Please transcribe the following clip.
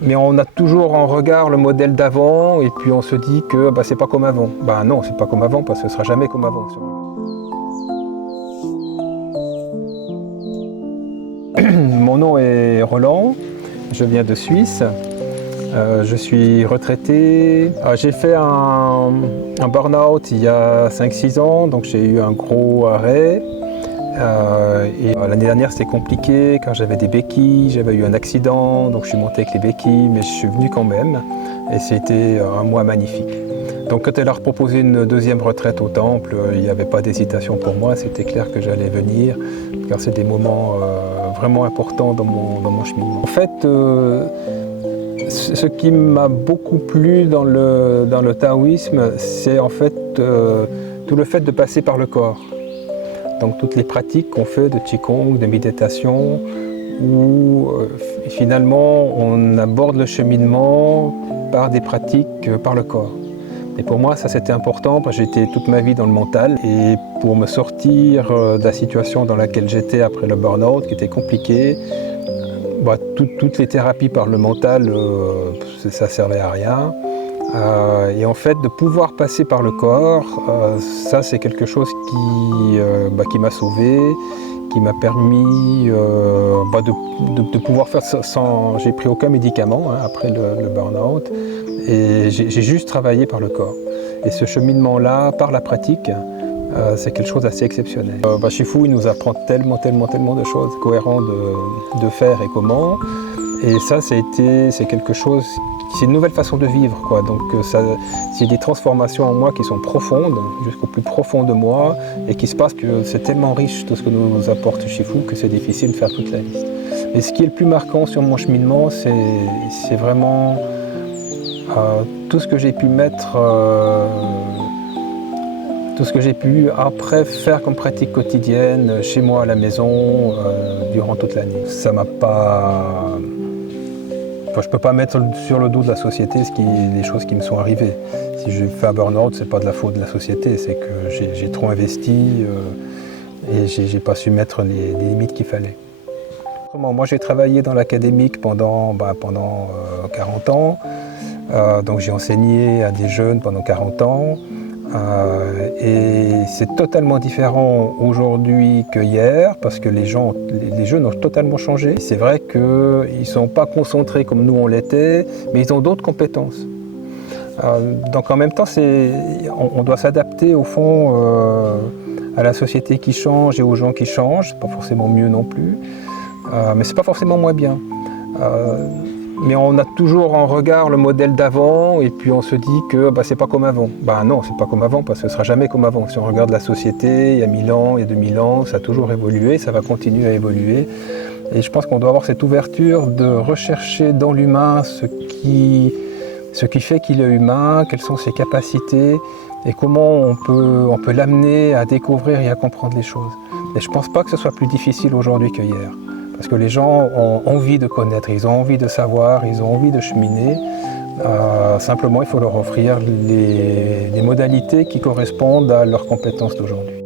Mais on a toujours en regard le modèle d'avant et puis on se dit que c'est pas comme avant. Non, c'est pas comme avant parce que ce sera jamais comme avant. Mon nom est Roland, je viens de Suisse. Je suis retraité. J'ai fait un burn-out il y a 5-6 ans, donc j'ai eu un gros arrêt. L'année dernière c'était compliqué quand j'avais des béquilles, j'avais eu un accident, donc je suis monté avec les béquilles, mais je suis venu quand même et c'était un mois magnifique. Donc quand elle a proposé une deuxième retraite au temple, il n'y avait pas d'hésitation pour moi, c'était clair que j'allais venir, car c'est des moments vraiment importants dans mon cheminement. En fait, ce qui m'a beaucoup plu dans le taoïsme, c'est en fait tout le fait de passer par le corps. Donc toutes les pratiques qu'on fait de Qigong, de méditation, où finalement on aborde le cheminement par des pratiques par le corps. Et pour moi ça c'était important parce que j'étais toute ma vie dans le mental et pour me sortir de la situation dans laquelle j'étais après le burn-out qui était compliqué, toutes les thérapies par le mental ça servait à rien. Et en fait, de pouvoir passer par le corps, ça c'est quelque chose qui m'a sauvé, qui m'a permis de pouvoir faire sans... J'ai pris aucun médicament après le burn-out et j'ai juste travaillé par le corps. Et ce cheminement-là, par la pratique, c'est quelque chose d'assez exceptionnel. Shifu il nous apprend tellement de choses cohérentes de faire et comment. Et ça, c'est quelque chose, c'est une nouvelle façon de vivre, quoi. Donc c'est des transformations en moi qui sont profondes, jusqu'au plus profond de moi, et qui se passe que c'est tellement riche tout ce que nous apporte Shifu que c'est difficile de faire toute la liste. Et ce qui est le plus marquant sur mon cheminement, c'est vraiment tout ce que j'ai pu mettre, tout ce que j'ai pu après faire comme pratique quotidienne, chez moi à la maison, durant toute l'année. Ça m'a pas... je ne peux pas mettre sur le dos de la société les choses qui me sont arrivées. Si j'ai fait un burn-out, ce n'est pas de la faute de la société, c'est que j'ai trop investi et je n'ai pas su mettre les limites qu'il fallait. Moi, j'ai travaillé dans l'académique pendant 40 ans. Donc j'ai enseigné à des jeunes pendant 40 ans. Et c'est totalement différent aujourd'hui que hier parce que les jeunes ont totalement changé. C'est vrai qu'ils ne sont pas concentrés comme nous on l'était, mais ils ont d'autres compétences. Donc en même temps, on doit s'adapter au fond à la société qui change et aux gens qui changent. C'est pas forcément mieux non plus, mais c'est pas forcément moins bien. Mais on a toujours en regard le modèle d'avant et puis on se dit que c'est pas comme avant. Non, c'est pas comme avant parce que ce sera jamais comme avant. Si on regarde la société, il y a 1000 ans, il y a 2000 ans, ça a toujours évolué, ça va continuer à évoluer. Et je pense qu'on doit avoir cette ouverture de rechercher dans l'humain ce qui fait qu'il est humain, quelles sont ses capacités et comment on peut l'amener à découvrir et à comprendre les choses. Et je pense pas que ce soit plus difficile aujourd'hui que hier. Parce que les gens ont envie de connaître, ils ont envie de savoir, ils ont envie de cheminer. Simplement, il faut leur offrir les modalités qui correspondent à leurs compétences d'aujourd'hui.